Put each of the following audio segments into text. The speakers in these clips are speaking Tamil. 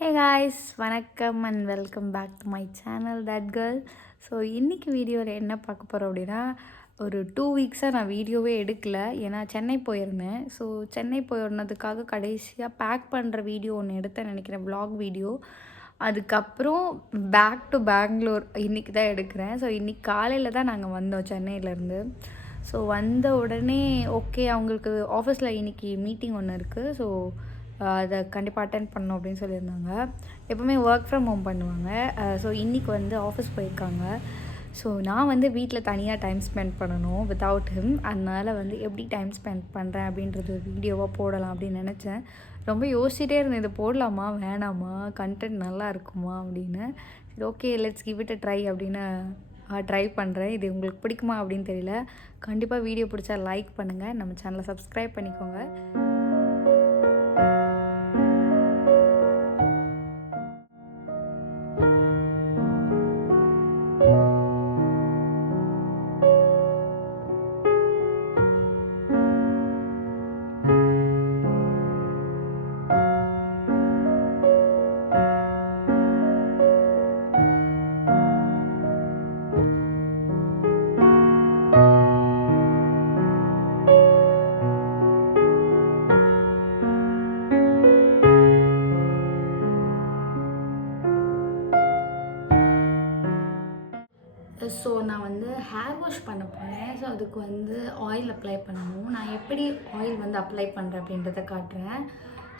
ஹே காய்ஸ், வணக்கம் and welcome back to my channel that girl. So இன்றைக்கி வீடியோவில் என்ன பார்க்க போகிறோம் அப்படின்னா, ஒரு 2 வீக்ஸாக நான் வீடியோவே எடுக்கலை. ஏன்னா சென்னை போயிருந்தேன். ஸோ சென்னை போயிருந்ததுக்காக கடைசியாக பேக் பண்ணுற வீடியோ ஒன்று எடுத்தேன் நினைக்கிறேன், vlog வீடியோ. அதுக்கப்புறம் பேக் டு பெங்களூர் இன்றைக்கி தான் எடுக்கிறேன். ஸோ இன்றைக்கி காலையில் தான் நாங்கள் வந்தோம் சென்னையிலேருந்து. ஸோ வந்த உடனே ஓகே, அவங்களுக்கு ஆஃபீஸில் இன்றைக்கி மீட்டிங் ஒன்று இருக்குது. ஸோ அதை கண்டிப்பாக அட்டென்ட் பண்ணணும் அப்படின்னு சொல்லியிருந்தாங்க. எப்போவுமே ஒர்க் ஃப்ரம் ஹோம் பண்ணுவாங்க. ஸோ இன்றைக்கி வந்து ஆஃபீஸ் போயிருக்காங்க. ஸோ நான் வந்து வீட்டில் தனியாக டைம் ஸ்பெண்ட் பண்ணணும் வித்தவுட் ஹிம். அதனால் வந்து எப்படி டைம் ஸ்பெண்ட் பண்ணுறேன் அப்படின்றது வீடியோவாக போடலாம் அப்படின்னு நினச்சேன். ரொம்ப யோசிச்சிட்டே இருந்தேன், இதை போடலாமா வேணாமா, கண்டென்ட் நல்லா இருக்குமா அப்படின்னு. சரி, okay, let's give it a try அப்படின்னு ட்ரை பண்ணுறேன். இது உங்களுக்கு பிடிக்குமா அப்படின்னு தெரியல. கண்டிப்பாக வீடியோ பிடிச்சா லைக் பண்ணுங்கள், நம்ம சேனலை சப்ஸ்கிரைப் பண்ணிக்கோங்க. ஸோ நான் வந்து ஹேர் வாஷ் பண்ண போனேன். ஸோ அதுக்கு வந்து ஆயில் அப்ளை பண்ணணும். நான் எப்படி ஆயில் வந்து அப்ளை பண்ணுறேன் அப்படின்றத காட்டுறேன்.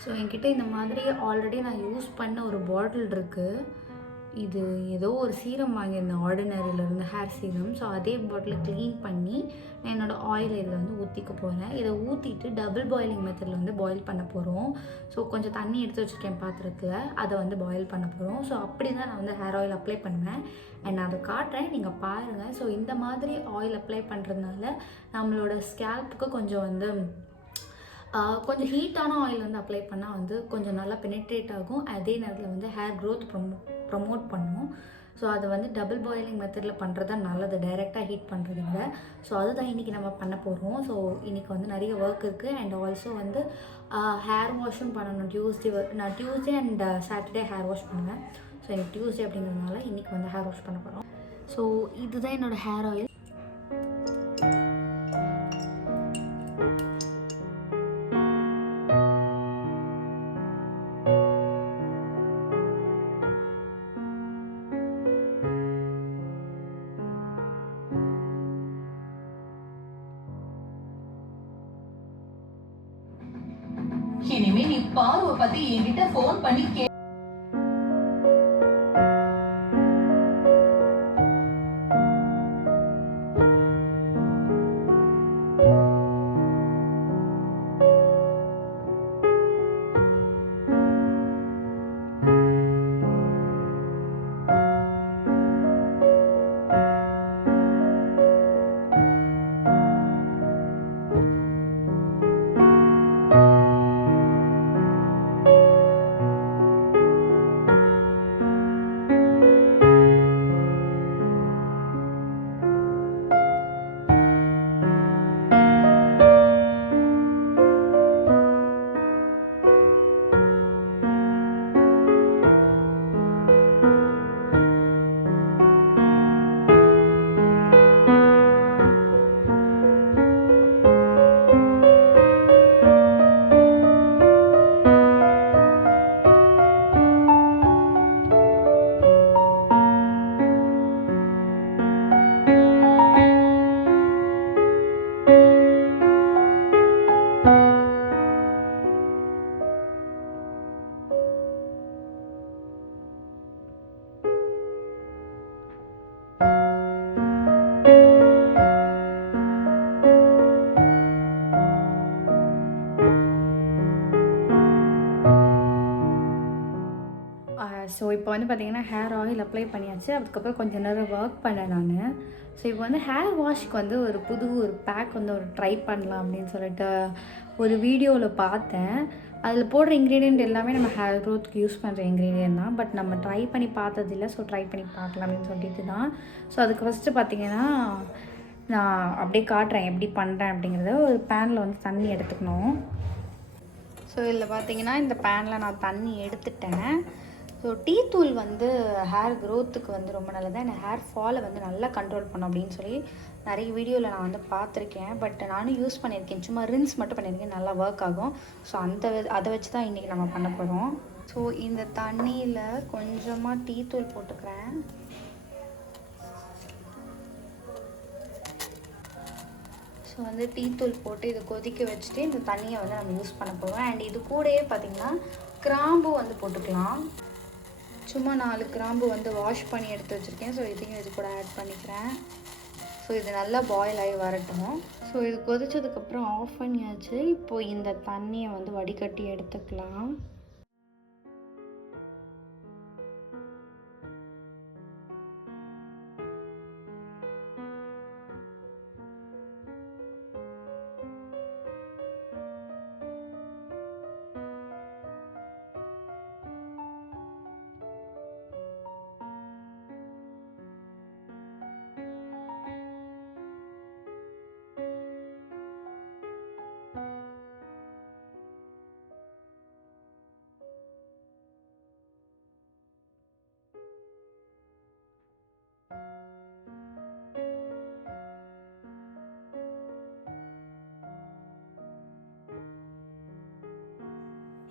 ஸோ என்கிட்ட இந்த மாதிரி ஆல்ரெடி நான் யூஸ் பண்ண ஒரு பாட்டில் இருக்குது. இது ஏதோ ஒரு சீரம் வாங்கியிருந்தேன் ஆர்டினரியிலேருந்து, ஹேர் சீரம். ஸோ அதே பாட்டிலை க்ளீன் பண்ணி நான் என்னோடய ஆயில் இதில் வந்து ஊற்றிக்க போகிறேன். இதை ஊற்றிட்டு டபுள் பாயிலிங் மெத்தடில் வந்து பாயில் பண்ண போகிறோம். ஸோ கொஞ்சம் தண்ணி எடுத்து வச்சுருக்கேன் பாத்திரத்தில், அதை வந்து பாயில் பண்ண போகிறோம். ஸோ அப்படி தான் நான் வந்து ஹேர் ஆயில் அப்ளை பண்ணுவேன். அண்ட் நான் அதை காட்டுறேன், நீங்கள் பாருங்கள். ஸோ இந்த மாதிரி ஆயில் அப்ளை பண்ணுறதுனால நம்மளோட ஸ்கேல்ப்புக்கு கொஞ்சம் வந்து கொஞ்சம் ஹீட்டான ஆயில் வந்து அப்ளை பண்ணால் வந்து கொஞ்சம் நல்லா பெனிட்ரேட் ஆகும். அதே நேரத்தில் வந்து ஹேர் க்ரோத் ப்ரமோட் பண்ணும். ஸோ அதை வந்து டபுள் பாயிலிங் மெத்தடில் பண்ணுறது தான் நல்லது, டைரெக்டாக ஹீட் பண்ணுறத விட. ஸோ அதுதான் இன்றைக்கி நம்ம பண்ண போகிறோம். ஸோ இன்றைக்கி வந்து நிறைய ஒர்க் இருக்குது. அண்ட் ஆல்சோ வந்து ஹேர் வாஷும் பண்ணணும். நான் Tuesday and Saturday hair wash பண்ணுவேன். ஸோ எனக்கு டியூஸ்டே அப்படிங்கிறதுனால இன்றைக்கி வந்து ஹேர் வாஷ் பண்ண போகிறோம். ஸோ இதுதான் என்னோடய ஹேர் ஆயில். இனிமே நீ பார்வை பத்தி என்கிட்ட போன் பண்ணி ஸோ இப்போ வந்து பார்த்திங்கன்னா ஹேர் ஆயில் அப்ளை பண்ணியாச்சு. அதுக்கப்புறம் கொஞ்சம் நேரம் ஒர்க் பண்ணேன் நான். ஸோ இப்போ வந்து ஹேர் வாஷ்க்கு வந்து ஒரு பேக் வந்து ட்ரை பண்ணலாம் அப்படின்னு சொல்லிட்டு ஒரு வீடியோவில் பார்த்தேன். அதில் போடுற இன்க்ரீடியண்ட் எல்லாமே நம்ம ஹேர் க்ரோத்துக்கு யூஸ் பண்ணுற இன்க்ரீடியன்ட் தான். பட் நம்ம ட்ரை பண்ணி பார்த்ததில்லை. ஸோ ட்ரை பண்ணி பார்க்கலாம் அப்படின்னு சொல்லிட்டு தான். ஸோ அதுக்கு ஃபஸ்ட்டு பார்த்திங்கன்னா நான் அப்படியே காட்டுறேன் எப்படி பண்ணுறேன் அப்படிங்கிறத. ஒரு பேனில் வந்து தண்ணி எடுத்துக்கணும். ஸோ இதில் பார்த்திங்கன்னா இந்த பேனில் நான் தண்ணி எடுத்துட்டேன். ஸோ டீ தூள் வந்து ஹேர் க்ரோத்துக்கு வந்து ரொம்ப நல்லது, அண்ட் ஹேர் ஃபாலை வந்து நல்லா கண்ட்ரோல் பண்ணும் அப்படின்னு சொல்லி நிறைய வீடியோவில் நான் வந்து பார்த்துருக்கேன். பட் நானும் யூஸ் பண்ணியிருக்கேன், சும்மா ரின்ஸ் மட்டும் பண்ணியிருக்கேன், நல்லா ஒர்க் ஆகும். ஸோ அதை வச்சு தான் இன்றைக்கி நம்ம பண்ண போகிறோம். ஸோ இந்த தண்ணியில் கொஞ்சமாக டீ தூள் போட்டுக்கிறேன். ஸோ வந்து டீ தூள் போட்டு இதை கொதிக்க வச்சுட்டு இந்த தண்ணியை வந்து நம்ம யூஸ் பண்ண போகிறோம். அண்ட் இது கூடயே பார்த்திங்கன்னா கிராம்பு வந்து போட்டுக்கலாம். சும்மா 4 கிராம்பு வந்து வாஷ் பண்ணி எடுத்து வச்சுருக்கேன். ஸோ இதையும் இது கூட ஆட் பண்ணிக்கிறேன். ஸோ இது நல்லா பாயில் ஆகி வரட்டும். ஸோ இது கொதிச்சதுக்கப்புறம் ஆஃப் பண்ணியாச்சு. இப்போது இந்த தண்ணியை வந்து வடிகட்டி எடுத்துக்கலாம்.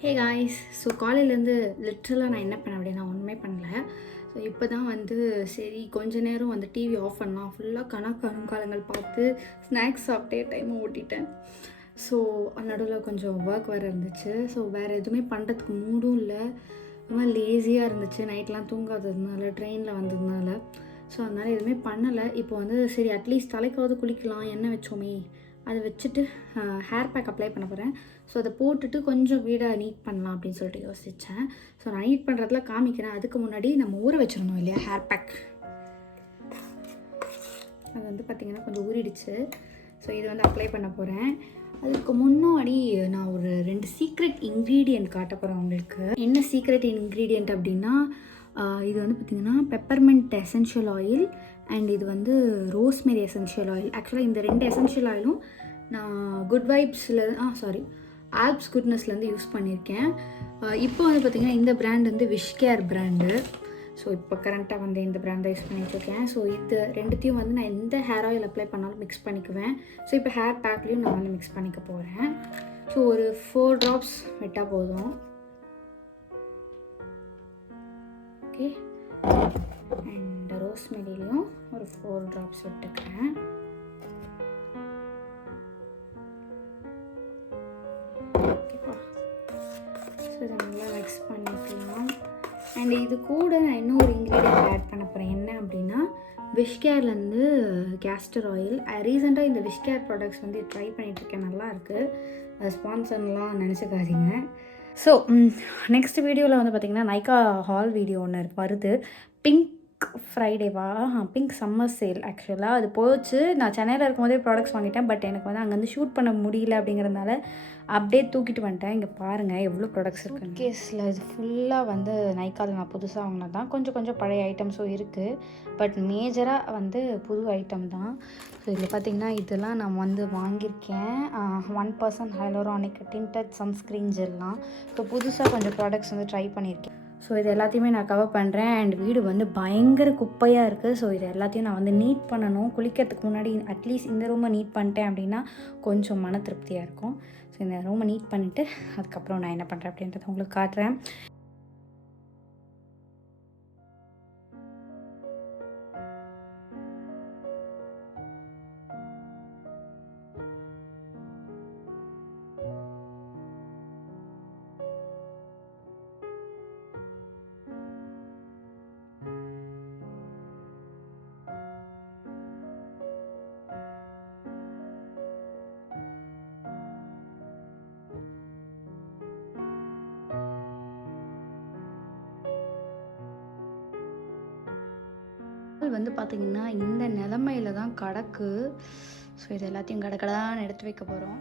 ஹே காய்ஸ், ஸோ காலையிலேருந்து லிட்ரலாக நான் என்ன பண்ணேன் அப்படின்னா ஒன்றுமே பண்ணல. ஸோ இப்போ தான் வந்து சரி கொஞ்ச நேரம் வந்து டிவி ஆஃப் பண்ணலாம், ஃபுல்லாக கணக்காலங்கள் பார்த்து ஸ்நாக்ஸ் சாப்பிட்டே டைமை ஓட்டிட்டேன். ஸோ நடுவில் கொஞ்சம் ஒர்க் வேறு இருந்துச்சு. ஸோ வேறு எதுவுமே பண்ணுறதுக்கு மூடும் இல்லை, ரொம்ப லேசியாக இருந்துச்சு. நைட்லாம் தூங்காததுனால, ட்ரெயினில் வந்ததுனால. ஸோ அதனால் எதுவுமே பண்ணலை. இப்போ வந்து சரி அட்லீஸ்ட் தலைக்காவது குளிக்கலாம், எண்ணெய் வச்சோமே, அதை வச்சுட்டு ஹேர் பேக் அப்ளை பண்ண போகிறேன். ஸோ அதை போட்டுட்டு கொஞ்சம் வீடை நீட் பண்ணலாம் அப்படின்னு சொல்லிட்டு யோசித்தேன். ஸோ நான் நீட் பண்ணுறதுல காமிக்கிறேன். அதுக்கு முன்னாடி நம்ம ஊற வச்சிடணும் இல்லையா ஹேர் பேக். அது வந்து பார்த்திங்கன்னா கொஞ்சம் ஊறிடுச்சு. ஸோ இது வந்து அப்ளை பண்ண போகிறேன். அதுக்கு முன்னாடி நான் ஒரு 2 சீக்ரெட் இன்க்ரீடியன்ட் காட்ட போகிறேன் உங்களுக்கு. என்ன சீக்ரெட் இன்க்ரீடியன்ட் அப்படின்னா இது வந்து பார்த்திங்கன்னா பெப்பர்மெண்ட் எசென்ஷியல் ஆயில் அண்ட் இது வந்து ரோஸ்மெரி எசென்ஷியல் ஆயில். ஆக்சுவலாக இந்த 2 எசென்ஷியல் ஆயிலும் நான் குட் வைப்ஸில் ஆல்ப்ஸ் குட்னஸ்லேருந்து யூஸ் பண்ணியிருக்கேன். இப்போ வந்து பார்த்திங்கன்னா இந்த பிராண்ட் வந்து விஷ்-கேர் பிராண்டு. ஸோ இப்போ கரண்ட்டாக வந்து இந்த பிராண்டை யூஸ் பண்ணிகிட்ருக்கேன். ஸோ இது ரெண்டுத்தையும் வந்து நான் எந்த ஹேர் ஆயில் அப்ளை பண்ணாலும் மிக்ஸ் பண்ணிக்குவேன். ஸோ இப்போ ஹேர் பேக்லேயும் நான் வந்து மிக்ஸ் பண்ணிக்க போகிறேன். ஸோ ஒரு 4 ட்ராப்ஸ் விட்டால் போதும். ஓகே, அண்ட் ரோஸ்மெரிலையும் ஒரு 4 ட்ராப்ஸ் விட்டுக்கிறேன். ஓகேப்பா, ஸோ இதை நல்லா மிக்ஸ் பண்ணிக்கலாம். அண்ட் இது கூட நான் இன்னொரு இன்க்ரீடியன்ட் ஆட் பண்ண போகிறேன். என்ன அப்படின்னா விஷ்-கேர்லேருந்து கேஸ்டர் ஆயில். ரீசெண்டாக இந்த விஷ்-கேர் ப்ராடக்ட்ஸ் வந்து ட்ரை பண்ணிகிட்ருக்கேன், நல்லாயிருக்கு. அது ஸ்பான்சர்லாம் நினச்சிக்காதீங்க. ஸோ நெக்ஸ்ட் வீடியோவில் வந்து பார்த்திங்கன்னா நைக்கா ஹால் வீடியோ ஒன்று வருது. பிங்க் ஃப்ரைடேவா, பிங்க் சம்மர் சேல். ஆக்சுவலாக அது போச்சு. நான் சென்னையில் இருக்கும்போதே ப்ராடக்ட்ஸ் வாங்கிட்டேன். பட் எனக்கு வந்து அங்கேருந்து ஷூட் பண்ண முடியல அப்படிங்கிறதுனால அப்படியே தூக்கிட்டு வந்துட்டேன். இங்கே பாருங்கள் எவ்வளோ ப்ராடக்ட்ஸ் இருக்குது. கேஸில் இது ஃபுல்லாக வந்து நைக்காவில் நான் புதுசாக வாங்கினது தான். கொஞ்சம் பழைய ஐட்டம்ஸும் இருக்குது, பட் மேஜராக வந்து புது ஐட்டம் தான். ஸோ இதில் பார்த்திங்கன்னா இதெல்லாம் நான் வந்து வாங்கியிருக்கேன். 1% ஹைலோரானிக் டிண்டட் சன்ஸ்க்ரீன் ஜெல்லாம். ஸோ புதுசாக கொஞ்சம் ப்ராடக்ட்ஸ் வந்து ட்ரை பண்ணியிருக்கேன். ஸோ இது எல்லாத்தையுமே நான் கவர் பண்ணுறேன். அண்ட் வீடு வந்து பயங்கர குப்பையாக இருக்குது. ஸோ இது எல்லாத்தையும் நான் வந்து நீட் பண்ணணும். குளிக்கிறதுக்கு முன்னாடி அட்லீஸ்ட் இந்த ரூமை நீட் பண்ணிட்டேன் அப்படின்னா கொஞ்சம் மன திருப்தியாக இருக்கும். ஸோ இந்த ரூமை நீட் பண்ணிவிட்டு அதுக்கப்புறம் நான் என்ன பண்ணுறேன் அப்படின்றத உங்களுக்கு காட்டுறேன். வந்து பார்த்திங்கன்னா இந்த நிலமையில தான் கிடக்கு. ஸோ இது எல்லாத்தையும் கடக்கடான்னு எடுத்து வைக்க போகிறோம்.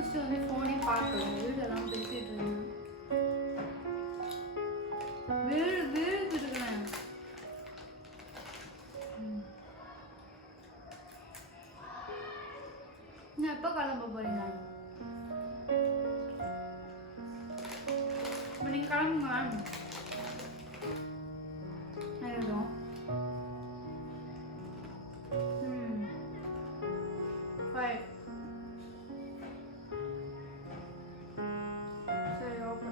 எந்திரிச்சு வந்து ஃபோனே பார்க்கணும், வீடெல்லாம் பேசிட்டு இருந்தேன். வீடு இருக்கிறேன். இன்னும் எப்போ கிளம்ப போறீங்க? இப்போ நீங்கள் கிளம்புங்க. ஆயிடும். சரி, ஓகே.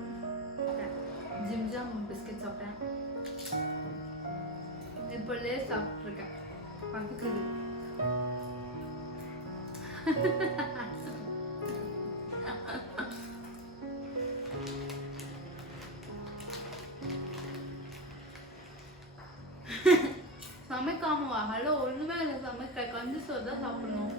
ஜிம்ஜாம் பிஸ்கெட் சாப்பிட்டேன். இப்போ லேஸ் சாப்பிட்ருக்கேன். பக்கத்துக்கு சமைக்காமவா? ஹலோ, ஒண்ணுமே இல்லை. சமைக்க கஞ்சி சோறு தான் சாப்பிடணும்.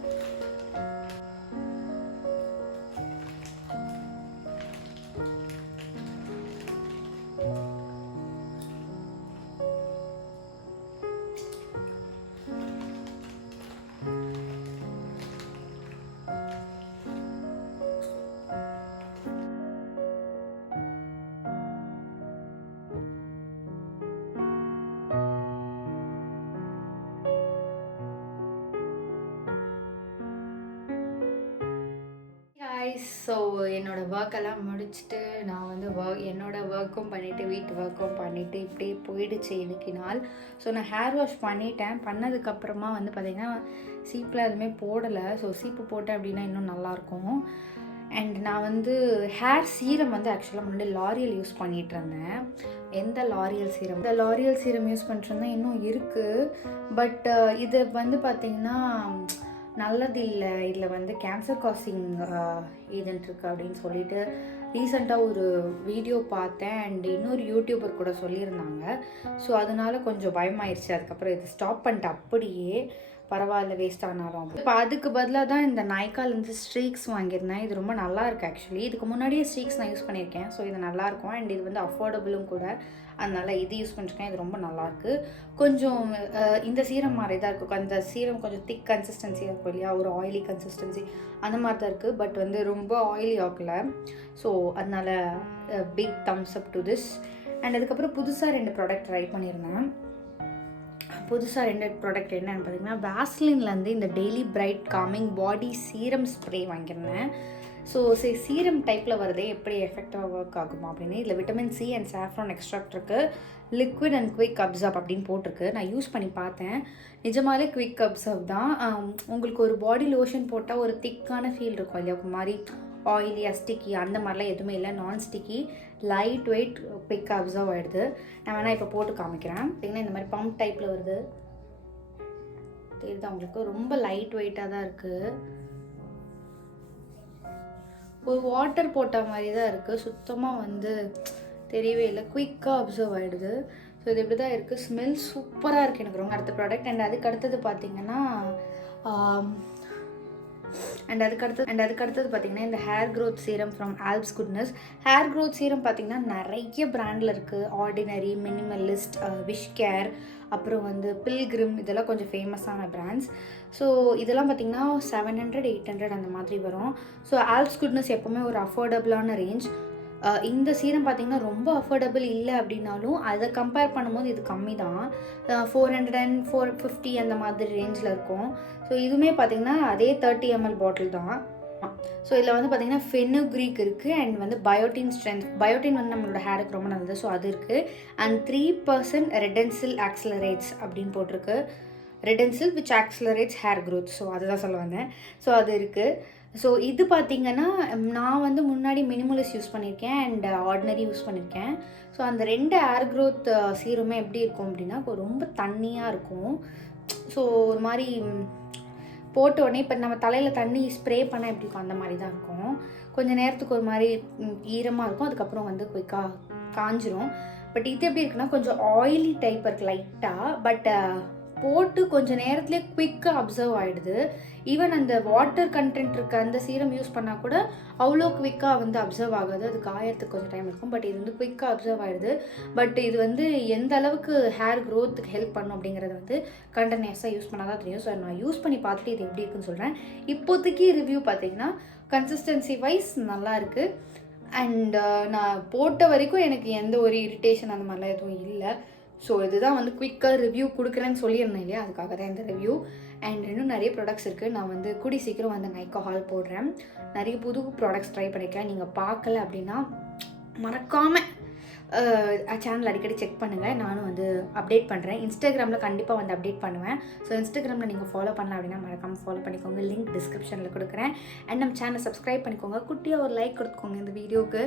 ஸோ என்னோடய ஒர்க்கெல்லாம் முடிச்சுட்டு நான் வந்து என்னோடய ஒர்க்கும் பண்ணிவிட்டு வீட்டு ஒர்க்கும் பண்ணிவிட்டு இப்படியே போயிடுச்சு இன்னைக்கு நாள். ஸோ நான் ஹேர் வாஷ் பண்ணிட்டேன். பண்ணதுக்கப்புறமா வந்து பார்த்திங்கன்னா சீப்பில் எதுவுமே போடலை. ஸோ சீப்பு போட்டேன் அப்படின்னா இன்னும் நல்லாயிருக்கும். அண்ட் நான் வந்து ஹேர் சீரம் வந்து ஆக்சுவலாக முன்னாடி லாரியல் யூஸ் பண்ணிகிட்டு இருந்தேன். எந்த லாரியல் சீரம்? இந்த லாரியல் சீரம் யூஸ் பண்ணிட்டுருந்தேன், இன்னும் இருக்குது. பட் இது வந்து பார்த்திங்கன்னா நல்லது இல்லை. இதில் வந்து கேன்சர் காசிங் ஏஜென்ட் இருக்குது அப்படின்னு சொல்லிட்டு ரீசெண்டாக ஒரு வீடியோ பார்த்தேன். அண்ட் இன்னொரு யூடியூபர் கூட சொல்லியிருந்தாங்க. ஸோ அதனால கொஞ்சம் பயமாயிருச்சு. அதுக்கப்புறம் இது ஸ்டாப் பண்ணிட்டு அப்படியே பரவாயில்ல, வேஸ்ட் ஆனாலும். இப்போ அதுக்கு பதிலாக தான் இந்த நைக்காலேருந்து ஸ்ட்ரீக்ஸ் வாங்கியிருந்தேன். இது ரொம்ப நல்லாயிருக்கு ஆக்சுவலி. இதுக்கு முன்னாடியே ஸ்ட்ரீக்ஸ் நான் யூஸ் பண்ணியிருக்கேன். ஸோ இது நல்லாயிருக்கும். அண்ட் இது வந்து அஃபோர்டபுளும் கூட. அதனால் இது யூஸ் பண்ணியிருக்கேன். இது ரொம்ப நல்லாயிருக்கு. கொஞ்சம் இந்த சீரம் மாதிரி தான் இருக்கும். அந்த சீரம் கொஞ்சம் திக் கன்சிஸ்டன்சியாக இருக்கும் இல்லையா, ஒரு ஆயிலி கன்சிஸ்டன்சி அந்த மாதிரி தான் இருக்குது. பட் வந்து ரொம்ப ஆயிலி ஆகலை. ஸோ அதனால் big thumbs up to this. And அதுக்கப்புறம் புதுசாக 2 ப்ராடக்ட் ட்ரை பண்ணியிருந்தேன். புதுசாக 2 ப்ராடக்ட் என்னென்னு பார்த்தீங்கன்னா, வேஸ்லின்லேருந்து இந்த daily bright calming body serum spray வாங்கியிருந்தேன். ஸோ சீரம் டைப்பில் வருதே, எப்படி எஃபெக்டாக ஒர்க் ஆகுமா அப்படின்னு. இதில் vitamin C and saffron extract இருக்குது. லிக்விட் அண்ட் குவிக் அப்சர்வ் அப்படின்னு போட்டிருக்கு. நான் யூஸ் பண்ணி பார்த்தேன். நிஜமாலே குவிக் அப்சர்வ் தான். உங்களுக்கு ஒரு பாடி லோஷன் போட்டால் ஒரு திக்கான ஃபீல் இருக்கும் இல்லையா, ஒரு மாதிரி ஆயிலி ஸ்டிக்கி அந்த மாதிரிலாம் எதுவுமே இல்லை. நான் sticky, light weight, quick observe ஆகிடுது. நான் வேணால் இப்போ போட்டு காமிக்கிறேன். பார்த்தீங்கன்னா இந்த மாதிரி பம்ப் டைப்பில் வருது, தெரியுது அவங்களுக்கு. ரொம்ப லைட் வெயிட்டாக தான் இருக்குது. ஒரு வாட்டர் போட்ட மாதிரி தான் இருக்குது. சுத்தமாக வந்து தெரியவே இல்லை. குயிக்காக அப்சர்வ் ஆகிடுது. ஸோ இது இப்படி தான் இருக்குது. ஸ்மெல் சூப்பராக இருக்குது. எனக்கு ரொம்ப அடுத்த ப்ராடக்ட். அண்ட் அதுக்கு அடுத்தது பார்த்திங்கன்னா பார்த்திங்கன்னா இந்த hair growth serum from Alps goodness. Hair growth serum பார்த்திங்கன்னா நிறைய பிராண்டில் இருக்குது. ஆர்டினரி, மினிமலிஸ்ட், விஷ் கேர், அப்புறம் வந்து பில்கிரிம், இதெல்லாம் கொஞ்சம் ஃபேமஸான பிராண்ட்ஸ். ஸோ இதெல்லாம் பார்த்திங்கன்னா 700, 800 அந்த மாதிரி வரும். ஸோ ஆல்ப்ஸ் குட்னஸ் எப்போவுமே ஒரு அஃபோர்டபுளான ரேஞ்ச். இந்த சீரம் பார்த்திங்கன்னா ரொம்ப அஃபோர்டபுள் இல்லை அப்படின்னாலும் அதை கம்பேர் பண்ணும்போது இது கம்மி தான். 400 and 450 அந்த மாதிரி ரேஞ்சில் இருக்கும். ஸோ இதுவுமே பார்த்திங்கன்னா அதே 30 ml பாட்டில் தான். ஸோ இதில் வந்து பார்த்திங்கன்னா ஃபெனுக்ரீக் இருக்குது. அண்ட் வந்து பயோட்டின் ஸ்ட்ரென்த். பயோட்டின் வந்து நம்மளோட ஹேருக்கு ரொம்ப நல்லது. ஸோ அது இருக்குது. அண்ட் 3% ரெடென்சில் ஆக்ஸலரேட்ஸ் அப்படின்னு போட்டிருக்கு. ரெடென்சில் விச் ஆக்ஸலரேட்ஸ் ஹேர் க்ரோத். ஸோ அதுதான் சொல்ல வந்தேன். ஸோ அது இருக்குது. ஸோ இது பார்த்திங்கன்னா நான் வந்து முன்னாடி மினிமலிஸ்ட் யூஸ் பண்ணியிருக்கேன் அண்ட் ஆர்டினரி யூஸ் பண்ணியிருக்கேன். ஸோ அந்த 2 ஹேர் க்ரோத் சீரமே எப்படி இருக்கும் அப்படின்னா ரொம்ப தண்ணியாக இருக்கும். ஸோ ஒரு மாதிரி போட்ட உடனே இப்போ நம்ம தலையில் தண்ணி ஸ்ப்ரே பண்ணால் எப்படி இருக்கும் அந்த மாதிரி தான் இருக்கும். கொஞ்சம் நேரத்துக்கு ஒரு மாதிரி ஈரமாக இருக்கும். அதுக்கப்புறம் வந்து குயிக்காக காஞ்சிரும். பட் இது எப்படி இருக்குன்னா கொஞ்சம் ஆயிலி டைப் இருக்குது லைட்டாக. பட் போட்டு கொஞ்சம் நேரத்துலேயே குயிக்காக அப்சர்வ் ஆகிடுது. ஈவன் அந்த வாட்டர் கண்டென்ட் இருக்க அந்த சீரம் யூஸ் பண்ணால் கூட அவ்வளோ குவிக்காக வந்து அப்சர்வ் ஆகாது. அது காயறதுக்கு கொஞ்சம் டைம் இருக்கும். பட் இது வந்து குவிக்காக அப்சர்வ் ஆகிடுது. பட் இது வந்து எந்த அளவுக்கு ஹேர் க்ரோத்துக்கு ஹெல்ப் பண்ணும் அப்படிங்கிறது வந்து கண்டினியூஸாக யூஸ் பண்ணால் தான் தெரியும். ஸோ நான் யூஸ் பண்ணி பார்த்துட்டு இது எப்படி இருக்குன்னு சொல்கிறேன். இப்போதைக்கு ரிவ்யூ பார்த்திங்கன்னா கன்சிஸ்டன்சி வைஸ் நல்லா இருக்குது. அண்ட் நான் போட்ட வரைக்கும் எனக்கு எந்த ஒரு இரிட்டேஷன் அந்த மாதிரிலாம் எதுவும் இல்லை. ஸோ இதுதான் வந்து குயிக்காக ரிவ்யூ கொடுக்குறேன்னு சொல்லியிருந்தேன் இல்லையா, அதுக்காக தான் இந்த ரிவ்யூ. அண்ட் இன்னும் நிறைய ப்ராடக்ட்ஸ் இருக்குது. நான் வந்து கூடி சீக்கிரம் வந்து நைக்கா ஹால் போடுறேன். நிறைய புது ப்ராடக்ட்ஸ் ட்ரை பண்ணிக்கலாம். நீங்கள் பார்க்கல அப்படின்னா மறக்காமல் சேனல் அடிக்கடி செக் பண்ணுங்கள். நானும் வந்து அப்டேட் பண்ணுறேன். இன்ஸ்டாகிராமில் கண்டிப்பாக வந்து அப்டேட் பண்ணுவேன். ஸோ இன்ஸ்டாகிராமில் நீங்கள் ஃபாலோ பண்ணலாம் அப்படின்னா மறக்காமல் ஃபாலோ பண்ணிக்கோங்க. லிங்க் டிஸ்கிரிப்ஷனில் கொடுக்குறேன். அண்ட் நம்ம சேனலை சப்ஸ்கிரைப் பண்ணிக்கோங்க. குட்டியாக ஒரு லைக் கொடுத்துக்கோங்க இந்த வீடியோவுக்கு.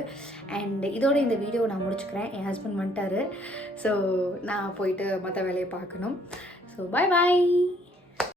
அண்ட் இதோட இந்த வீடியோ நான் முடிச்சுக்கிறேன். என் ஹஸ்பண்ட் வந்துட்டார். ஸோ நான் போயிட்டு மற்ற வேலையை பார்க்கணும். ஸோ பாய் பாய்.